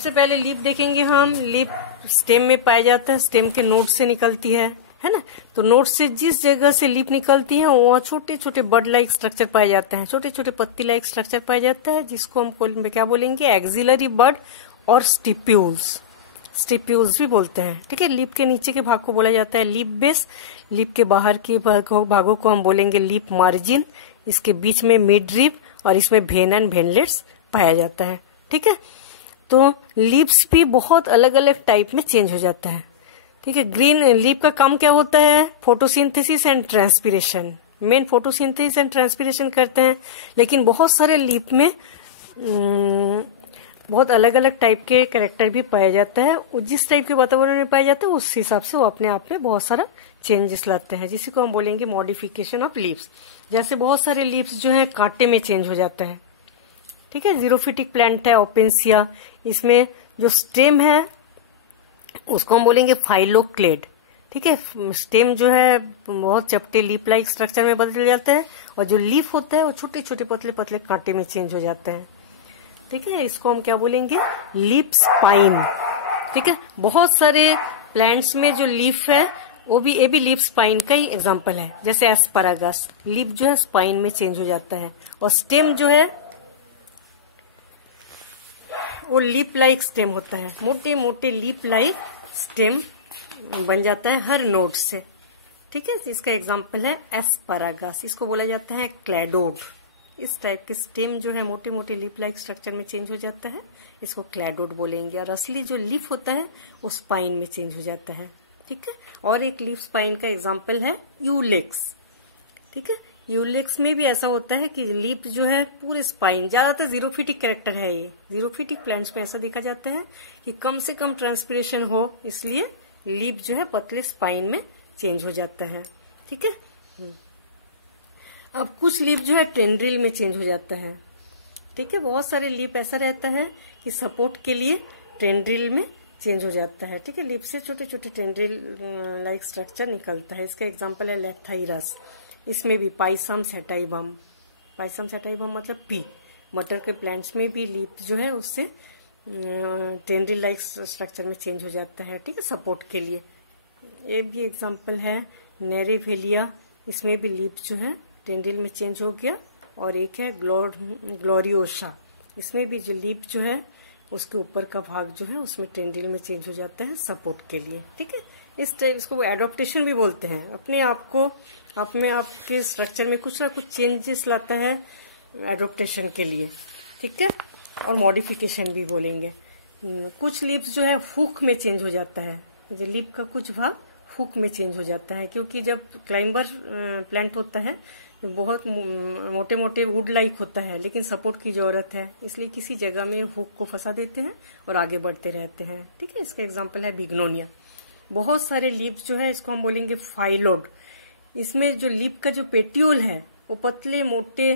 सबसे पहले लीफ देखेंगे हम। लीफ स्टेम में पाया जाता है, स्टेम के नोड से निकलती है ना। तो नोड से जिस जगह से लीफ निकलती है वहाँ छोटे छोटे बड लाइक स्ट्रक्चर पाए जाते हैं, छोटे छोटे पत्ती लाइक स्ट्रक्चर पाया जाता है, जिसको हम क्या बोलेंगे, एक्सिलरी बड और स्टिप्यूल्स, स्टिप्यूल्स भी बोलते हैं। ठीक है, लीफ के नीचे के भाग को बोला जाता है लीफ बेस, लीफ के बाहर के भागों को हम बोलेंगे लीफ मार्जिन, इसके बीच में मिड रिब और इसमें वेन एंड वेनलेट्स पाया जाता है। ठीक है, तो लीव्स भी बहुत अलग अलग टाइप में चेंज हो जाता है। ठीक है, ग्रीन लीफ का काम क्या होता है, photosynthesis and transpiration, main photosynthesis and transpiration करते हैं। लेकिन बहुत सारे लीफ में बहुत अलग अलग टाइप के कैरेक्टर भी पाया जाता है। जिस टाइप के वातावरण में पाया जाता है उस हिसाब से वो अपने आप में बहुत सारा चेंजेस लाते हैं, जिसी को हम बोलेंगे मॉडिफिकेशन ऑफ लीव्स। जैसे बहुत सारे लीव्स जो है कांटे में चेंज हो जाता है। ठीक है, जीरोफिटिक प्लांट है ओपेंसिया, इसमें जो स्टेम है उसको हम बोलेंगे फाइलोक्लेड। ठीक है, स्टेम जो है बहुत चपटे लीफ लाइक स्ट्रक्चर में बदल जाते हैं और जो लीफ होता है वो छोटे छोटे पतले पतले कांटे में चेंज हो जाते हैं। ठीक है, इसको हम क्या बोलेंगे, लीफ स्पाइन। ठीक है, बहुत सारे प्लांट्स में जो लीफ है ये भी लीफ स्पाइन का ही एग्जांपल है। जैसे एस्परागस, लीफ जो है स्पाइन में चेंज हो जाता है और स्टेम जो है वो लीफ लाइक स्टेम होता है, मोटे मोटे लीफ लाइक स्टेम बन जाता है हर नोड से। ठीक है, इसका एग्जांपल है एस्परागस, इसको बोला जाता है क्लैडोड। इस टाइप के स्टेम जो है मोटे मोटे लीफ लाइक स्ट्रक्चर में चेंज हो जाता है, इसको क्लैडोड बोलेंगे। और असली जो लीफ होता है वो स्पाइन में चेंज हो जाता है। ठीक है, और एक लीफ स्पाइन का एग्जांपल है यूलेक्स। ठीक है, यूलेक्स में भी ऐसा होता है कि लीफ जो है पूरे स्पाइन, ज्यादातर जीरोफिटिक कैरेक्टर है ये। जीरोफिटिक प्लांट्स में ऐसा देखा जाता है कि कम से कम ट्रांसपिरेशन हो, इसलिए लीफ जो है पतले स्पाइन में चेंज हो जाता है। ठीक है, अब कुछ लीफ जो है टेंड्रिल में चेंज हो जाता है। ठीक है, बहुत सारे लीफ ऐसा रहता है कि सपोर्ट के लिए टेंड्रिल में चेंज हो जाता है। ठीक है, लीफ से छोटे छोटे टेंड्रिल लाइक स्ट्रक्चर निकलता है। इसका एग्जांपल है लेथाइरस, इसमें भी पाइसम सेटाइबम, पाइसम सेटाइबम मतलब पी, मटर के प्लांट्स में भी लीफ जो है उससे टेंड्रिल लाइक स्ट्रक्चर में चेंज हो जाता है। ठीक है, सपोर्ट के लिए। ये भी एग्जांपल है नेरेवेलिया, इसमें भी लीफ जो है टेंड्रिल में चेंज हो गया। और एक है ग्लोरियोसा, इसमें भी जो लीफ जो है उसके ऊपर का भाग जो है उसमें टेंड्रिल में चेंज हो जाता है सपोर्ट के लिए। ठीक है, इस टाइप इसको एडॉप्टेशन भी बोलते हैं, अपने आप को अपने आपके स्ट्रक्चर में कुछ ना कुछ चेंजेस लाता है एडॉप्टेशन के लिए। ठीक है, और मॉडिफिकेशन भी बोलेंगे। कुछ लीव्स जो है हुक में चेंज हो जाता है, जो लीफ का कुछ भाग हुक में चेंज हो जाता है, क्योंकि जब क्लाइंबर प्लांट होता है तो बहुत मोटे मोटे वुड लाइक होता है, लेकिन सपोर्ट की जरूरत है, इसलिए किसी जगह में हुक को फंसा देते हैं और आगे बढ़ते रहते हैं। ठीक है, इसका एग्जांपल है बिग्नोनिया। बहुत सारे लीफ जो है इसको हम बोलेंगे फाइलोड, इसमें जो लीफ का जो पेट्यूल है वो पतले मोटे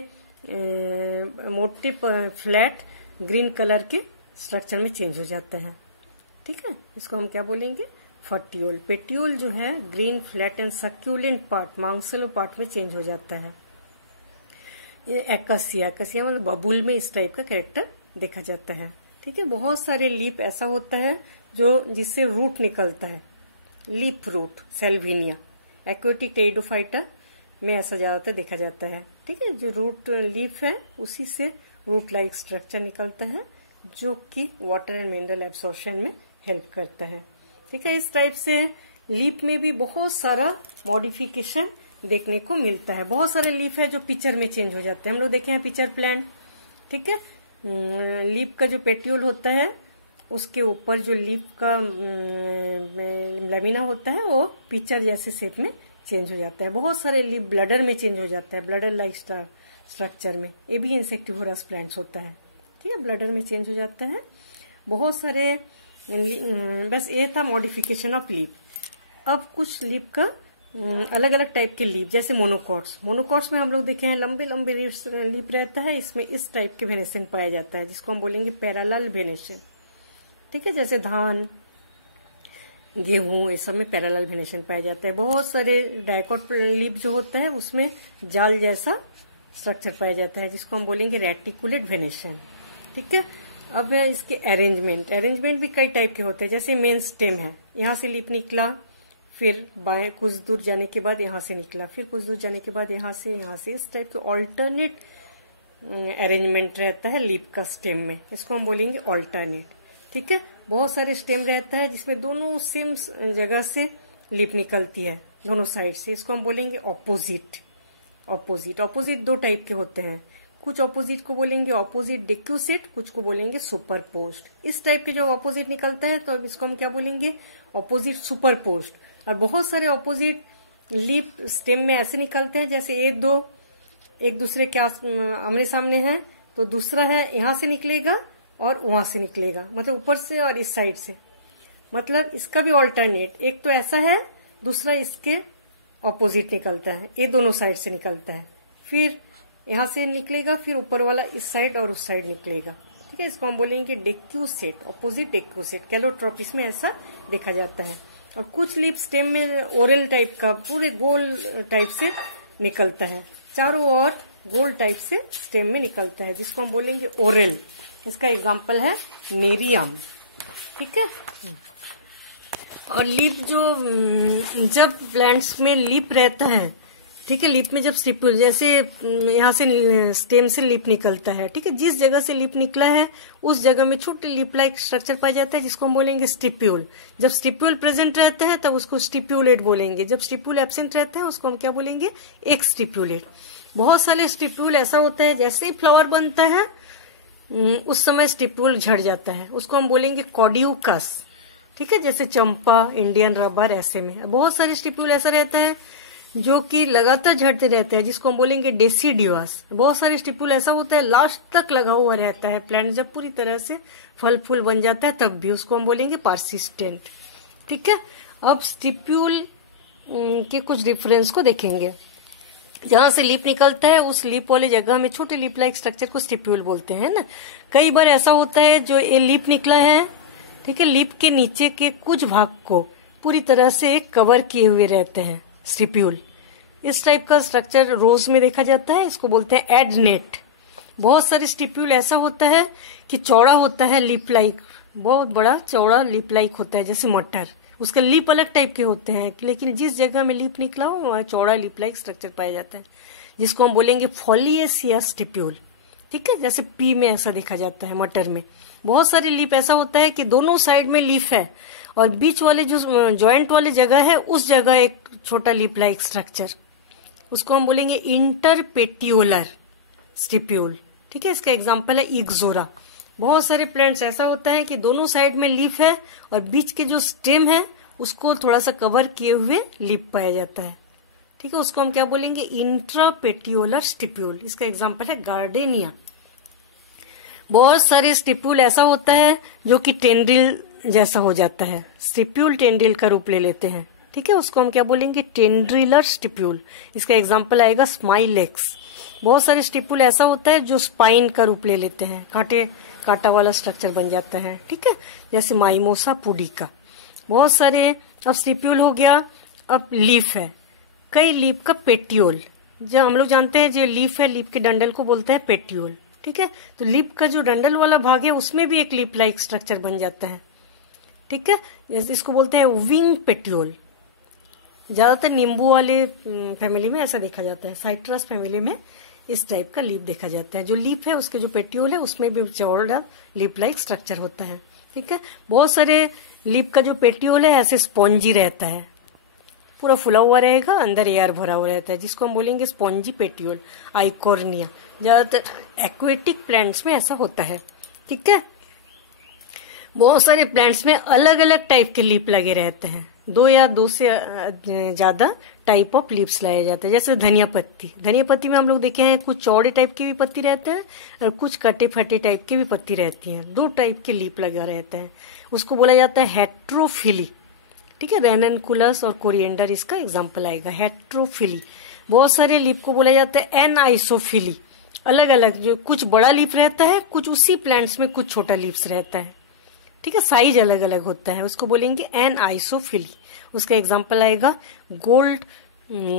मोटे फ्लैट ग्रीन कलर के स्ट्रक्चर में चेंज हो जाता है। ठीक है, इसको हम क्या बोलेंगे, फटियोल। पेट्यूल जो है green flat and succulent part, मांसलो पार्ट में चेंज हो जाता है। ये एक्सिया, एक्सिया मतलब बबूल में इस टाइप का कैरेक्टर देखा जाता है। ठीक है, बहुत सारे लीफ ऐसा होता है जो जिससे रूट निकलता है, leaf root, salvinia. Aquatic pteridophyta में ऐसा ज्यादातर देखा जाता है। ठीक है, जो रूट लीफ है उसी से रूट लाइक स्ट्रक्चर निकलता है, जो कि वाटर एंड मिनरल एब्सॉर्प्शन में हेल्प करता है। ठीक है, इस टाइप से लीफ में भी बहुत सारा मॉडिफिकेशन देखने को मिलता है। बहुत सारे लीफ है जो पिक्चर में चेंज हो जाते हैं, हम लोग देखे हैं पिक्चर प्लांट। ठीक है, लीफ का जो पेट्यूल होता है उसके ऊपर जो लीफ का लेमिना होता है वो पिक्चर जैसे शेप में चेंज हो जाता है। बहुत सारे लीफ ब्लडर में चेंज हो जाता है, ब्लडर लाइक स्ट्रक्चर में, ये भी इंसेक्टिवोरस प्लांट्स होता है। ठीक है, ब्लडर में चेंज हो जाता है बहुत सारे। बस ये था मॉडिफिकेशन ऑफ लीफ। अब कुछ लीफ का अलग अलग टाइप के लीफ, जैसे मोनोकॉट्स। मोनोकॉट्स में हम लोग देखे हैं लंबे लंबे लीफ रहता है, इसमें इस टाइप के वेनेशन पाया जाता है, जिसको हम बोलेंगे पैरेलल वेनेशन। ठीक है, जैसे धान, गेहूं, ये सब में पैरेलल वेनेशन पाया जाता है। बहुत सारे डाइकोट लीफ जो होता है उसमें जाल जैसा स्ट्रक्चर पाया जाता है, जिसको हम बोलेंगे रेटिकुलेट वेनेशन। ठीक है, अब है इसके अरेंजमेंट। अरेंजमेंट भी कई टाइप के होते हैं, जैसे मेन स्टेम है, यहाँ से लीफ निकला, फिर बाएं कुछ दूर जाने के बाद यहाँ से निकला, फिर कुछ दूर जाने के बाद यहाँ से इस टाइप के ऑल्टरनेट अरेंजमेंट रहता है लीफ का स्टेम में, इसको हम बोलेंगे ऑल्टरनेट। ठीक है, बहुत सारे स्टेम रहता है जिसमें दोनों सेम जगह से लीफ निकलती है, दोनों साइड से, इसको हम बोलेंगे ऑपोजिट। ऑपोजिट दो टाइप के होते हैं, कुछ ऑपोजिट को बोलेंगे ऑपोजिट डिक्यूसेट, कुछ को बोलेंगे सुपरपोज्ड। इस टाइप के जो ऑपोजिट निकलता है तो अब इसको हम क्या बोलेंगे, ऑपोजिट सुपरपोज्ड। और बहुत सारे ऑपोजिट लीफ स्टेम में ऐसे निकलते हैं जैसे ये दो एक दूसरे के आमने सामने है, तो दूसरा है यहाँ से निकलेगा और वहां से निकलेगा, मतलब ऊपर से और इस साइड से, मतलब इसका भी ऑल्टरनेट, एक तो ऐसा है, दूसरा इसके ऑपोजिट निकलता है, ये दोनों साइड से निकलता है, फिर यहाँ से निकलेगा, फिर ऊपर वाला इस साइड और उस साइड निकलेगा। ठीक है, इसको हम बोलेंगे डेक्यूसेट, ऑपोजिट डेक्यूसेट। कैलोट्रोपिस में ऐसा देखा जाता है। और कुछ लीफ स्टेम में ओरल टाइप का पूरे गोल टाइप से निकलता है, चारों ओर गोल टाइप से स्टेम में निकलता है, जिसको हम बोलेंगे ओरल। इसका एग्जाम्पल है नेरियम। ठीक है, और लीफ जो जब प्लांट्स में लीफ रहता है, ठीक है, लीफ में जब स्टिप्यूल, जैसे यहाँ से स्टेम से लीफ निकलता है, ठीक है, जिस जगह से लीफ निकला है उस जगह में छोटे लीफ लाइक स्ट्रक्चर पाया जाता है, जिसको हम बोलेंगे स्टिप्यूल। जब स्टिप्यूल प्रेजेंट रहता है तब उसको स्टिप्यूलेट बोलेंगे, जब स्टिप्यूल एब्सेंट रहता है उसको हम क्या बोलेंगे, एक स्टिप्यूलेट। बहुत सारे स्टिप्यूल ऐसा होता है जैसे ही फ्लावर बनता है उस समय स्टिप्यूल झड़ जाता है, उसको हम बोलेंगे कॉडियुकस। ठीक है, जैसे चंपा, इंडियन रबर, ऐसे में बहुत सारे स्टिप्यूल ऐसा रहता है जो कि लगातार झड़ते रहते हैं, जिसको हम बोलेंगे डेसिडियस। बहुत सारे स्टिप्यूल ऐसा होता है लास्ट तक लगा हुआ रहता है, प्लांट जब पूरी तरह से फल फूल बन जाता है तब भी, उसको हम बोलेंगे परसिस्टेंट। ठीक है, अब स्टिप्यूल के कुछ डिफरेंस को देखेंगे। जहां से लीफ निकलता है उस लीफ वाले जगह में छोटे लीफ लाइक स्ट्रक्चर को स्टिप्यूल बोलते हैं ना। कई बार ऐसा होता है जो ये लीफ निकला है, ठीक है, लीफ के नीचे के कुछ भाग को पूरी तरह से कवर किए हुए रहते हैं स्टिप्यूल। इस टाइप का स्ट्रक्चर रोज में देखा जाता है, इसको बोलते हैं एडनेट। बहुत सारे स्टिप्यूल ऐसा होता है कि चौड़ा होता है, लीफ लाइक, बहुत बड़ा चौड़ा लीफ लाइक होता है, जैसे मटर, उसके लीफ अलग टाइप के होते हैं, लेकिन जिस जगह में लीफ निकला हो वहां चौड़ा लीफ लाइक स्ट्रक्चर पाया जाता है, जिसको हम बोलेंगे फॉलिएसिया स्टिप्यूल। ठीक है, जैसे पी में ऐसा देखा जाता है, मटर में। बहुत सारे लीफ ऐसा होता है कि दोनों साइड में लीफ है और बीच वाले जो जॉइंट वाले जगह है उस जगह एक छोटा लीफ लाइक स्ट्रक्चर, उसको हम बोलेंगे इंटरपेटियोलर स्टिप्यूल। ठीक है, इसका एग्जांपल है इग्जोरा। बहुत सारे प्लांट्स ऐसा होता है कि दोनों साइड में लीफ है और बीच के जो स्टेम है उसको थोड़ा सा कवर किए हुए लीफ पाया जाता है। ठीक है, उसको हम क्या बोलेंगे, इंट्रापेटियोलर स्टिप्यूल। इसका एग्जांपल है गार्डेनिया। बहुत सारे स्टिप्यूल ऐसा होता है जो कि टेंड्रिल जैसा हो जाता है, स्टिप्यूल टेंड्रिल का रूप ले लेते हैं। ठीक है, उसको हम क्या बोलेंगे, टेंड्रिलर स्टिप्यूल। इसका एग्जांपल आएगा स्माइलेक्स। बहुत सारे स्टिप्यूल ऐसा होता है जो स्पाइन का रूप ले लेते हैं, कांटा वाला स्ट्रक्चर बन जाता है। ठीक है, जैसे माइमोसा पुडिका। बहुत सारे अब स्टिप्यूल हो गया। अब लीफ है, कई लीफ का पेटियोल, जो हम लोग जानते हैं जो लीफ है, लीफ के डंडल को बोलते हैं पेटियोल। ठीक है, तो लीफ का जो डंडल वाला भाग है उसमें भी एक लीफ लाइक स्ट्रक्चर बन जाता है। ठीक है, जैसे इसको बोलते हैं विंग पेटियोल। ज्यादातर नींबू वाले फैमिली में ऐसा देखा जाता है, साइट्रस फैमिली में इस टाइप का लीफ देखा जाता है। जो लीफ है उसके जो पेटियोल है उसमें भी चौड़ा लीफ लाइक स्ट्रक्चर होता है। ठीक है, बहुत सारे लीफ का जो पेटियोल है ऐसे स्पॉन्जी रहता है, पूरा फुला हुआ रहेगा, अंदर एयर भरा हुआ रहता है, जिसको हम बोलेंगे स्पॉन्जी पेटियोल, आइकोर्निया। ज्यादातर एक्वेटिक प्लांट्स में ऐसा होता है। ठीक है, बहुत सारे प्लांट्स में अलग अलग टाइप के लीफ लगे रहते हैं, 2 या 2 से ज्यादा टाइप ऑफ लीव्स लाए जाते हैं। जैसे धनिया पत्ती, धनिया पत्ती में हम लोग देखे हैं कुछ चौड़े टाइप के भी पत्ती रहते हैं और कुछ कटे फटे टाइप के भी पत्ती रहती हैं। 2 टाइप के लीफ लगा रहता है, उसको बोला जाता है हेट्रोफिली। ठीक है, रेननकुलस और कोरिएंडर इसका एग्जाम्पल आएगा, हेट्रोफिली। बहुत सारे लीफ को बोला जाता है एनआइसोफिली, अलग अलग, जो कुछ बड़ा लीफ रहता है, कुछ उसी प्लांट्स में कुछ छोटा लीव्स रहता है। ठीक है, साइज अलग अलग होता है, उसको बोलेंगे एनआइसोफिली। उसका एग्जाम्पल आएगा गोल्ड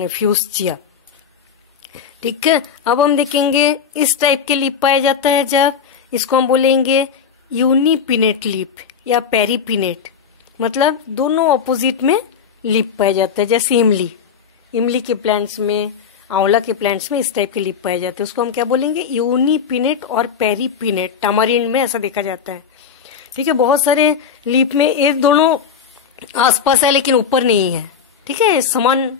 फ्यूस्चिया। ठीक है, अब हम देखेंगे इस टाइप के लीफ पाया जाता है जब, इसको हम बोलेंगे यूनिपिनेट लीफ या पेरीपिनेट, मतलब दोनों ऑपोजिट में लीफ पाया जाता है। जैसे इमली के प्लांट्स में, आंवला के प्लांट्स में इस टाइप के लीफ पाए जाते हैं। उसको हम क्या बोलेंगे? यूनिपिनेट और पेरीपिनेट। टमारिंड में ऐसा देखा जाता है। ठीक है, बहुत सारे लीफ में ये दोनों आसपास है लेकिन ऊपर नहीं है। ठीक है, समान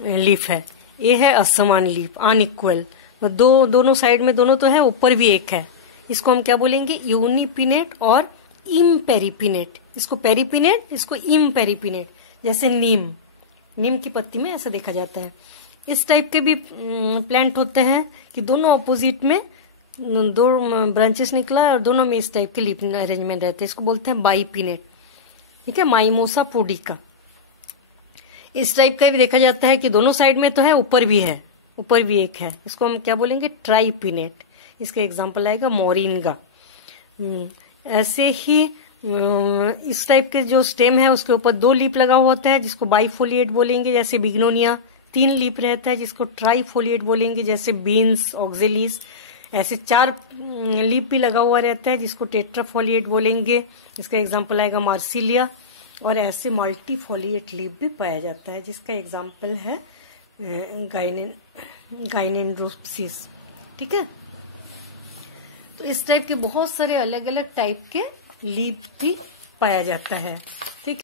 लीफ है। ये है असमान लीफ, अनइक्वल। दोनों साइड में दोनों तो है, ऊपर भी एक है। इसको हम क्या बोलेंगे? यूनिपिनेट और इम्पेरीपिनेट। इसको पेरीपिनेट, इसको इम्पेरीपिनेट। जैसे नीम की पत्ती में ऐसा देखा जाता है। इस टाइप के भी प्लांट होते हैं कि दोनों ऑपोजिट में दो ब्रांचेस निकला और दोनों में इस टाइप के लीफ अरेंजमेंट रहते हैं। इसको बोलते हैं बाइपिनेट। ठीक है, माइमोसा पुडिका। इस टाइप का भी देखा जाता है कि दोनों साइड में तो है, ऊपर भी है, ऊपर भी एक है। इसको हम क्या बोलेंगे? ट्राइपिनेट। इसका एग्जांपल आएगा मोरिंगा। ऐसे ही इस टाइप के जो स्टेम है उसके ऊपर 2 लीफ लगा हुआ होता है जिसको बाइफोलिएट बोलेंगे। जैसे बिग्नोनिया 3 लीफ रहता है जिसको ट्राइफोलिएट बोलेंगे। जैसे बीन्स, ऑक्जेलिस, ऐसे 4 लीफ भी लगा हुआ रहता है जिसको टेट्राफोलिएट बोलेंगे। इसका एग्जांपल आएगा मार्सिलिया। और ऐसे मल्टीफोलिएट लीफ भी पाया जाता है जिसका एग्जांपल है गाइनेंड्रोप्सिस। ठीक है, तो इस टाइप के बहुत सारे अलग अलग टाइप के लीफ भी पाया जाता है।